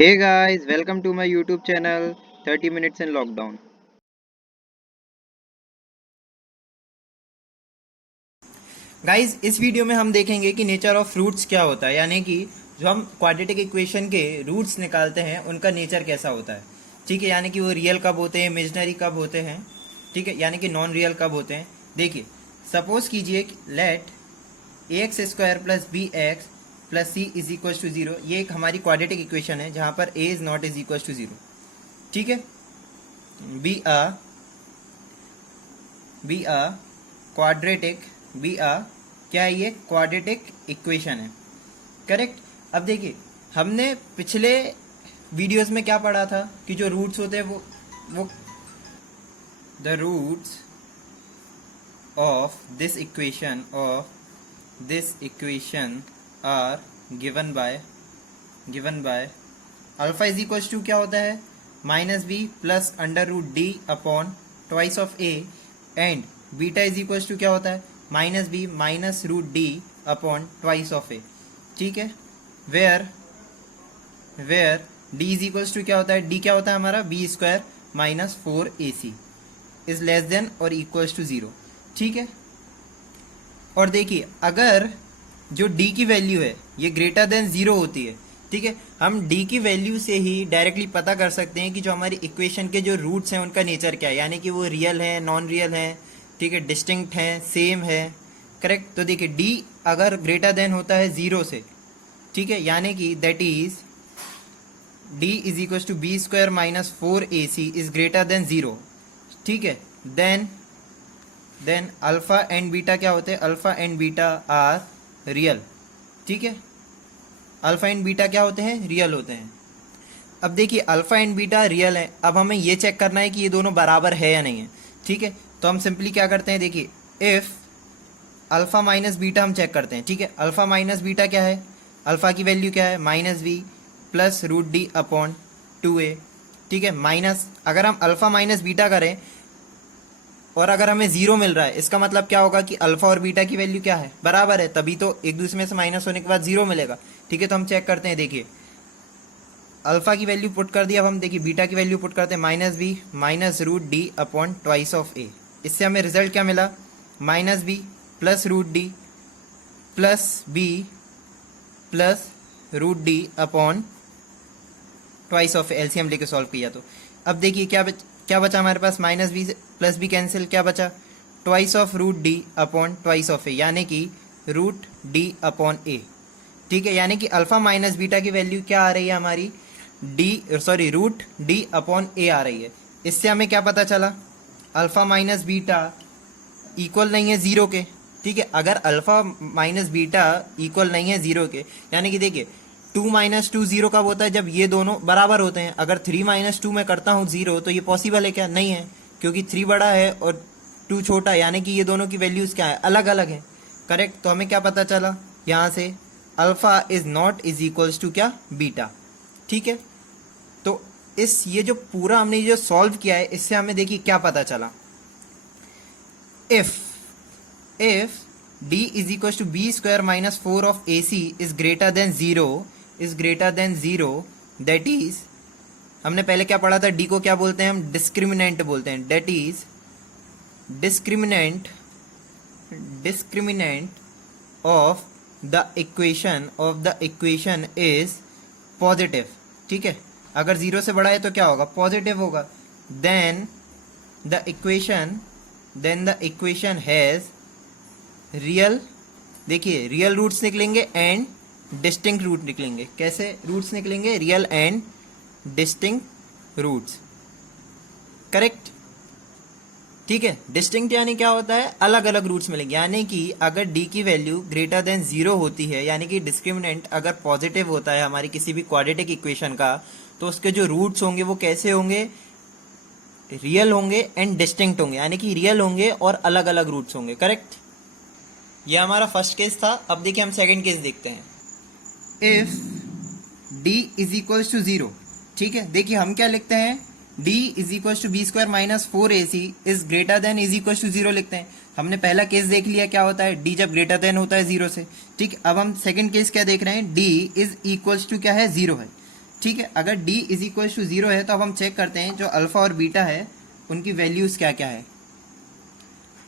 Hey guys, welcome to my YouTube channel 30 Minutes in Lockdown. Guys इस video में हम देखेंगे कि नेचर ऑफ फ्रूट्स क्या होता है, यानी कि जो हम क्वाड्रेटिक इक्वेशन के रूट्स निकालते हैं उनका नेचर कैसा होता है। ठीक है, यानी कि वो रियल कब होते हैं, इमेजनरी कब होते हैं, ठीक है, यानी कि नॉन रियल कब होते हैं। देखिए, सपोज कीजिए let a x square plus B x plus C is equal to zero. ये एक हमारी क्वाड्रेटिक इक्वेशन है जहां पर a is not is equal to zero. ठीक है, बी अ क्वाड्रेटिक क्या है, ये क्वाड्रेटिक इक्वेशन है। करेक्ट। अब देखिए, हमने पिछले वीडियोस में क्या पढ़ा था कि जो रूट्स होते हैं वो the roots of this equation are given by alpha is equal to क्या होता है, minus B plus under root D upon twice of a, and beta is equal to क्या होता है, minus B minus root D upon twice of a. ठीक है, where D is equal to क्या होता है, डी क्या होता है हमारा, b square minus 4ac is less than और इक्वल टू जीरो। ठीक है, और देखिए अगर जो डी की वैल्यू है ये ग्रेटर देन जीरो होती है, ठीक है, हम डी की वैल्यू से ही डायरेक्टली पता कर सकते हैं कि जो हमारी इक्वेशन के जो रूट्स हैं उनका नेचर क्या है, यानी कि वो रियल है, नॉन रियल है, ठीक है, डिस्टिंक्ट है, सेम है। करेक्ट। तो देखिए डी अगर ग्रेटर देन होता है जीरो से, ठीक है, यानी कि that is D is equal to B square minus 4ac is greater than zero. ठीक है, देन अल्फा एंड बीटा क्या होते हैं, alpha and beta are real. ठीक है, अल्फा एंड बीटा क्या होते हैं, रियल होते हैं। अब देखिए अल्फा एंड बीटा रियल है, अब हमें ये चेक करना है कि ये दोनों बराबर है या नहीं है। ठीक है, तो हम सिंपली क्या करते हैं, देखिए इफ अल्फा माइनस बीटा हम चेक करते हैं। ठीक है, अल्फा माइनस बीटा क्या है, अल्फा की वैल्यू क्या है, minus B plus root D upon 2a। ठीक है, माइनस अगर हम अल्फा माइनस बीटा करें और अगर हमें जीरो मिल रहा है, इसका मतलब क्या होगा कि अल्फा और बीटा की वैल्यू क्या है, बराबर है, तभी तो एक दूसरे में से माइनस होने के बाद जीरो मिलेगा। ठीक है, तो हम चेक करते हैं, देखिए अल्फा की वैल्यू पुट कर दी, अब हम देखिए बीटा की वैल्यू पुट करते हैं, minus B minus root D upon twice of a. इससे हमें रिजल्ट क्या मिला, minus B plus root D plus b plus root D upon twice of LCM लेके सॉल्व किया। तो अब देखिए क्या बचा हमारे पास, minus B plus b cancel, क्या बचा, twice of root D upon twice of a, यानी कि रूट डी अपॉन ए। ठीक है, यानी कि अल्फा माइनस बीटा की वैल्यू क्या आ रही है हमारी, रूट डी अपॉन ए आ रही है। इससे हमें क्या पता चला, अल्फा माइनस बीटा इक्वल नहीं है जीरो के। ठीक है, अगर अल्फा माइनस बीटा इक्वल नहीं है जीरो के, यानी कि देखिए 2 माइनस 2 जीरो कब होता है, जब ये दोनों बराबर होते हैं। अगर 3 माइनस 2 में करता हूँ जीरो, तो ये पॉसिबल है क्या, नहीं है, क्योंकि 3 बड़ा है और 2 छोटा, यानी कि ये दोनों की वैल्यूज क्या है, अलग अलग है। करेक्ट। तो हमें क्या पता चला यहाँ से, alpha is not is equals to क्या, बीटा। ठीक है, तो इस ये जो पूरा हमने जो सॉल्व किया है, इससे हमें देखिए क्या पता चला, if d is equals to b square minus 4 of ac is greater than zero, that is, हमने पहले क्या पढ़ा था, d को क्या बोलते हैं हम, डिस्क्रिमिनेंट बोलते हैं, that is discriminant of the equation is positive। ठीक है, अगर जीरो से बड़ा है तो क्या होगा, पॉजिटिव होगा। then the equation has real, देखिए रियल रूट्स निकलेंगे एंड डिस्टिंक्ट रूट निकलेंगे। कैसे रूट्स निकलेंगे, real and distinct roots. Correct. ठीक है, डिस्टिंक्ट यानी क्या होता है, अलग अलग रूट्स मिलेंगे, यानी कि अगर डी की वैल्यू ग्रेटर देन जीरो होती है, यानी कि डिस्क्रिमिनेंट अगर पॉजिटिव होता है हमारी किसी भी क्वाड्रेटिक इक्वेशन का, तो उसके जो रूट्स होंगे वो कैसे होंगे, रियल होंगे एंड डिस्टिंक्ट होंगे, यानी कि रियल होंगे और अलग अलग रूट्स होंगे। करेक्ट। ये हमारा फर्स्ट केस था। अब देखिए हम सेकंड केस देखते हैं, if d is equal to zero. ठीक है, देखिए हम क्या लिखते हैं, d is equal to B square minus 4ac is greater than is equal to zero लिखते हैं। हमने पहला केस देख लिया क्या होता है, d जब ग्रेटर देन होता है जीरो से। ठीक, अब हम सेकंड केस क्या देख रहे हैं, d इज इक्वल टू क्या है, जीरो है। ठीक है, अगर d इज इक्वल टू 0 है तो अब हम चेक करते हैं जो अल्फा और बीटा है उनकी वैल्यूज क्या क्या है।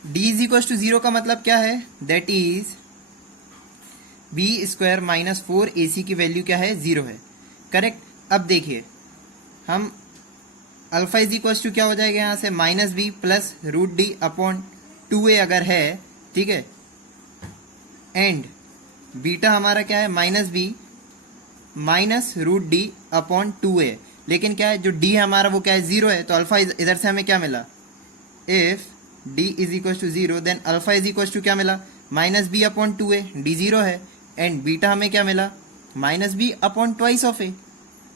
d इज इक्वल टू 0 का मतलब क्या है, that is B square minus 4ac की वैल्यू क्या है, 0 है। करेक्ट। अब देखिए हम अल्फा इज इक्वल टू क्या हो जाएगा यहाँ से, minus B plus root D upon 2a अगर है, ठीक है, एंड बीटा हमारा क्या है, minus B minus root D upon 2a, लेकिन क्या है जो d है हमारा वो क्या है, 0 है, तो अल्फा इधर से हमें क्या मिला, if d is equal to 0 then alpha is equal to क्या मिला, minus B upon 2a, d 0 है, एंड बीटा हमें क्या मिला, minus B upon twice of a,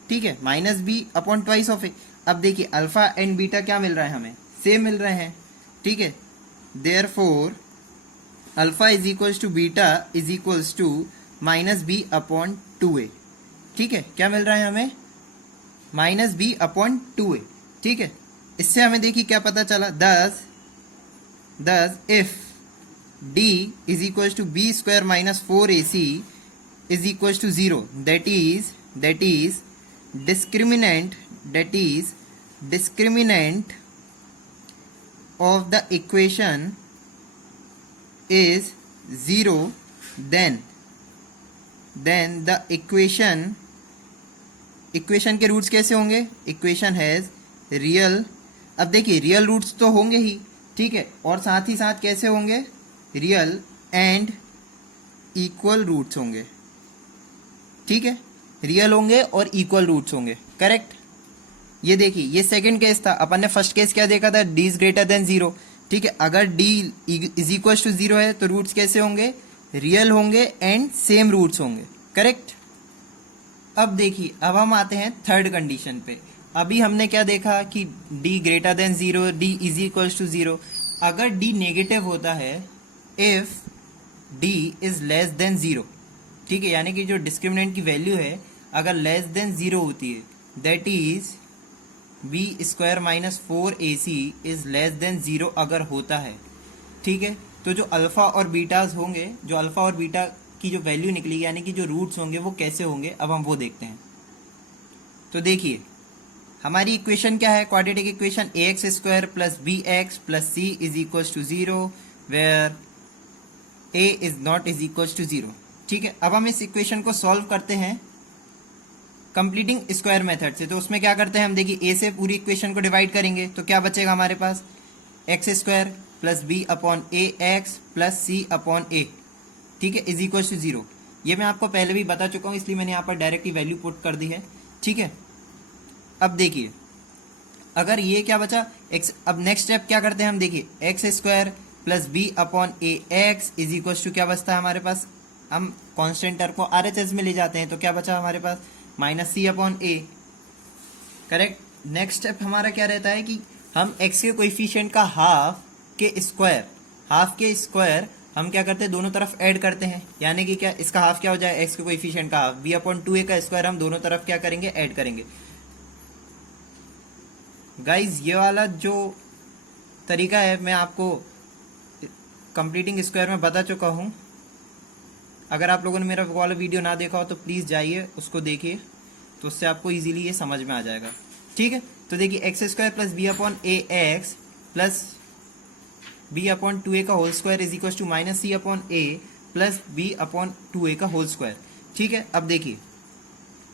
ठीक है, minus B upon twice of a. अब देखिए अल्फा एंड बीटा क्या मिल रहा है हमें, सेम मिल रहे हैं, ठीक है, therefore alpha is equals to beta is equals to minus B upon 2a, ठीक है, क्या मिल रहा है हमें, माइनस बी अपॉन 2a, ठीक है। इससे हमें देखिए क्या पता चला, thus if d is equals to B square minus 4ac is equals to 0, that is discriminant of the equation is 0, then the equation के रूट्स कैसे होंगे, इक्वेशन हैज रियल, अब देखिए रियल रूट्स तो होंगे ही, ठीक है, और साथ ही साथ कैसे होंगे, रियल एंड इक्वल रूट्स होंगे, ठीक है, रियल होंगे और इक्वल रूट्स होंगे। करेक्ट। ये देखिए ये सेकंड केस था, अपन ने फर्स्ट केस क्या देखा था, d इज ग्रेटर देन 0, ठीक है, अगर d इज इक्वल टू 0 है तो रूट्स कैसे होंगे, रियल होंगे एंड सेम रूट्स होंगे। करेक्ट। अब देखिए अब हम आते हैं थर्ड कंडीशन पे। अभी हमने क्या देखा कि d greater than 0, d is equal to 0, अगर d नेगेटिव होता है if d is less than 0, ठीक है, यानी कि जो डिस्क्रिमिनेंट की वैल्यू है अगर लेस देन 0 होती है, that is B square minus 4ac is less than 0 अगर होता है, ठीक है, तो जो अल्फा और बीटाज होंगे, जो अल्फा और बीटा की जो वैल्यू निकलेगी यानी कि जो रूट्स होंगे वो कैसे होंगे, अब हम वो देखते हैं। तो देखिए हमारी इक्वेशन क्या है, quadratic equation ax square plus B x plus C is equal to 0 where a is not is equal to 0, ठीक है। अब हम इस इक्वेशन को सॉल्व करते हैं कंप्लीटिंग स्क्वायर मेथड से। तो उसमें क्या करते हैं हम, देखिए a से पूरी इक्वेशन को डिवाइड करेंगे तो क्या बचेगा हमारे पास, x square plus B upon A x plus c upon a, ठीक है, इज इक्वल टू 0। ये मैं आपको पहले भी बता चुका हूँ इसलिए मैंने यहाँ पर डायरेक्टली वैल्यू पुट कर दी है, ठीक है। अब देखिए अगर ये क्या बचा x, अब नेक्स्ट स्टेप क्या करते हैं हम, देखिए x square plus B upon A X is equal to क्या बचता है हमारे पास, हम कॉन्स्टेंट टर्म को RHS में ले जाते हैं तो क्या बचा हमारे पास, माइनस सी अपॉन ए। करेक्ट। नेक्स्ट स्टेप हमारा क्या रहता है कि हम x के कोएफिशिएंट का हाफ के स्क्वायर हम क्या करते हैं, दोनों तरफ ऐड करते हैं, यानी कि क्या इसका हाफ क्या हो जाए, x के कोएफिशिएंट का हाफ, b अपॉन 2a का स्क्वायर हम दोनों तरफ क्या करेंगे, ऐड करेंगे। गाइज ये वाला जो तरीका है मैं आपको कंप्लीटिंग स्क्वायर में बता चुका हूँ, अगर आप लोगों ने मेरा वो वाला वीडियो ना देखा हो तो प्लीज़ जाइए उसको देखिए, तो उससे आपको इजीली ये समझ में आ जाएगा, ठीक है। तो देखिए x square plus B upon ए x plus B upon 2a का whole square is equal to minus C upon A plus B upon 2a का होल स्क्वायर, ठीक है। अब देखिए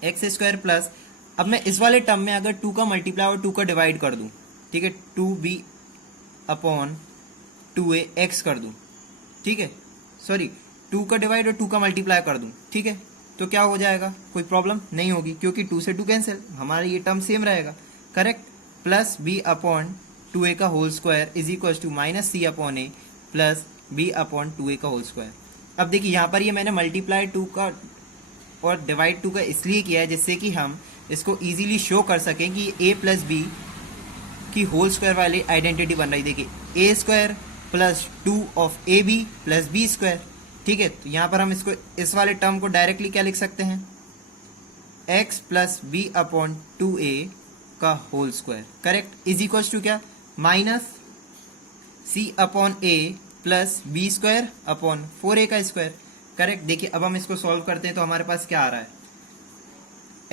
एक्स स्क्वायर प्लस, अब मैं इस वाले टर्म में अगर 2 का मल्टीप्लाई और 2 का डिवाइड कर दूं, ठीक है, 2b अपॉन 2a एक्स कर दूं, ठीक है, सॉरी 2 का डिवाइड और 2 का मल्टीप्लाई कर दूं, ठीक है, तो क्या हो जाएगा, कोई प्रॉब्लम नहीं होगी क्योंकि 2 से 2 कैंसिल, हमारा ये टर्म सेम रहेगा। Correct. Plus b upon 2a का whole square is equal to minus C upon A plus b upon 2a का होल स्क्वायर। अब देखिए यहाँ पर ये मैंने मल्टीप्लाई 2 का और डिवाइड 2 का इसलिए किया है जिससे कि हम इसको इजीली शो कर सकें कि a प्लस बी की होल स्क्वायर वाली आइडेंटिटी बन रही। देखिए a square plus 2 of A B plus B square, ठीक है, तो यहाँ पर हम इसको इस वाले टर्म को डायरेक्टली क्या लिख सकते हैं, x plus B upon 2a का whole square. Correct. Is equal to क्या, minus c upon a plus B square upon 4a का स्क्वायर। करेक्ट। देखिए अब हम इसको सॉल्व करते हैं तो हमारे पास क्या आ रहा है,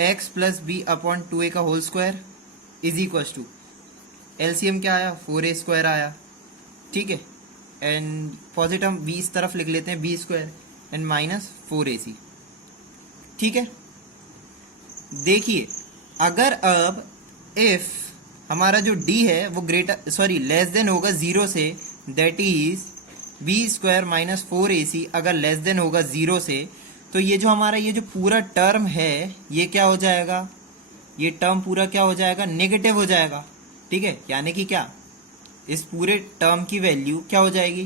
x plus B upon 2a का whole square is equal to, LCM क्या आया 4a² आया, ठीक है, एंड पॉजिटिव हम बी इस तरफ लिख लेते हैं b² एंड माइनस 4ac, ठीक है। देखिए अगर अब इफ हमारा जो d है वो लेस देन होगा 0 से, that is b² minus 4ac अगर लेस देन होगा 0 से, तो ये जो हमारा ये जो पूरा टर्म है ये क्या हो जाएगा, ये टर्म पूरा क्या हो जाएगा, नेगेटिव हो जाएगा, ठीक है। यानी कि क्या, इस पूरे टर्म की वैल्यू क्या हो जाएगी,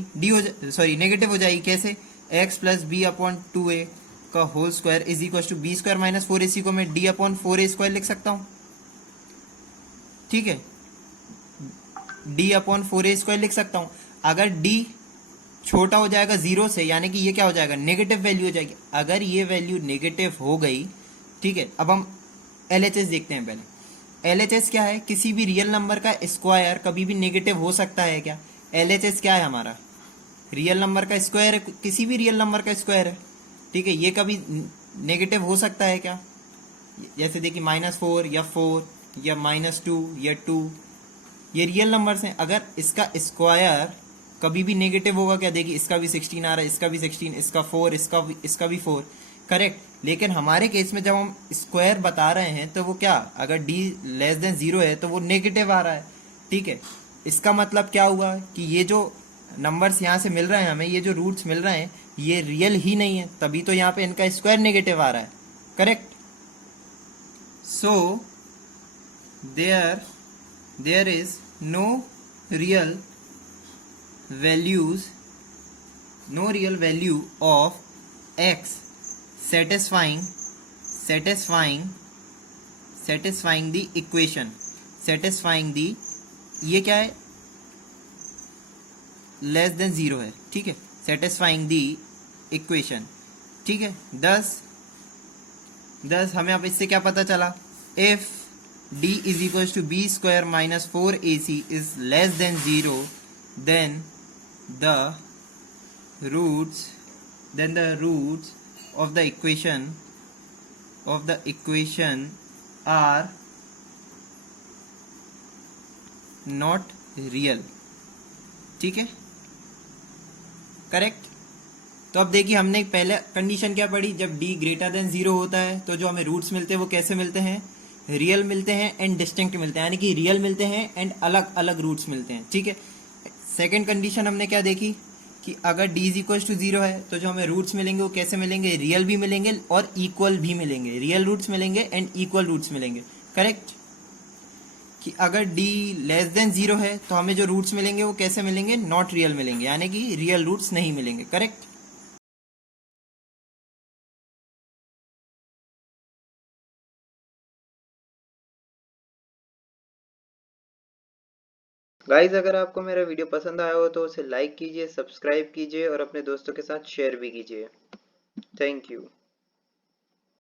नेगेटिव हो जाएगी। कैसे, x plus B upon 2a का whole square is equal to b² minus 4ac को मैं d अपॉन 4a² लिख सकता हूं, ठीक है, d अपॉन 4a² लिख सकता हूं। अगर d छोटा हो जाएगा 0 से, यानी कि ये क्या हो जाएगा, नेगेटिव वैल्यू हो जाएगी। अगर ये वैल्यू नेगेटिव हो गई, ठीक है, अब हम LHS देखते हैं पहले। LHS क्या है, किसी भी रियल नंबर का स्क्वायर कभी भी नेगेटिव हो सकता है क्या, LHS क्या है हमारा, रियल नंबर का स्क्वायर है, किसी भी रियल नंबर का स्क्वायर है, ठीक है, ये कभी नेगेटिव हो सकता है क्या, जैसे देखिए -4 या 4 या -2 या 2, ये रियल नंबर्स हैं। अगर इसका स्क्वायर कभी भी नेगेटिव होगा क्या, देखिए इसका भी 16 आ रहा है, इसका भी 16, इसका 4, इसका भी 4, करेक्ट। लेकिन हमारे केस में जब हम स्क्वायर बता रहे हैं तो वो क्या, अगर d लेस देन 0 है तो वो नेगेटिव आ रहा है, ठीक है। इसका मतलब क्या हुआ कि ये जो नंबर्स यहाँ से मिल रहे हैं हमें, ये जो रूट्स मिल रहे हैं ये रियल ही नहीं है, तभी तो यहाँ पे इनका स्क्वायर नेगेटिव आ रहा है, correct. So there is no real value of x satisfying the equation, ये क्या है, लेस देन 0 है, ठीक है, satisfying the equation, ठीक है। दस हमें अब इससे क्या पता चला, if d is equals to b² minus 4ac is less than 0, then the roots of the equation are not real, ठीक है, करेक्ट। तो अब देखिए हमने पहले कंडीशन क्या पढ़ी, जब d ग्रेटर देन 0 होता है तो जो हमें रूट्स मिलते हैं वो कैसे मिलते हैं, रियल मिलते हैं एंड डिस्टिंक्ट मिलते हैं, यानी कि रियल मिलते हैं एंड अलग अलग रूट्स मिलते हैं, ठीक है। सेकेंड कंडीशन हमने क्या देखी कि अगर d इज इक्वल टू 0 है तो जो हमें रूट्स मिलेंगे वो कैसे मिलेंगे, रियल भी मिलेंगे और इक्वल भी मिलेंगे, रियल रूट्स मिलेंगे एंड इक्वल रूट्स मिलेंगे, करेक्ट। कि अगर d लेस देन 0 है तो हमें जो रूट्स मिलेंगे वो कैसे मिलेंगे, नॉट रियल मिलेंगे, यानी कि रियल रूट्स नहीं मिलेंगे, करेक्ट। गाइज अगर आपको मेरा वीडियो पसंद आया हो तो उसे लाइक कीजिए, सब्सक्राइब कीजिए और अपने दोस्तों के साथ शेयर भी कीजिए। Thank you.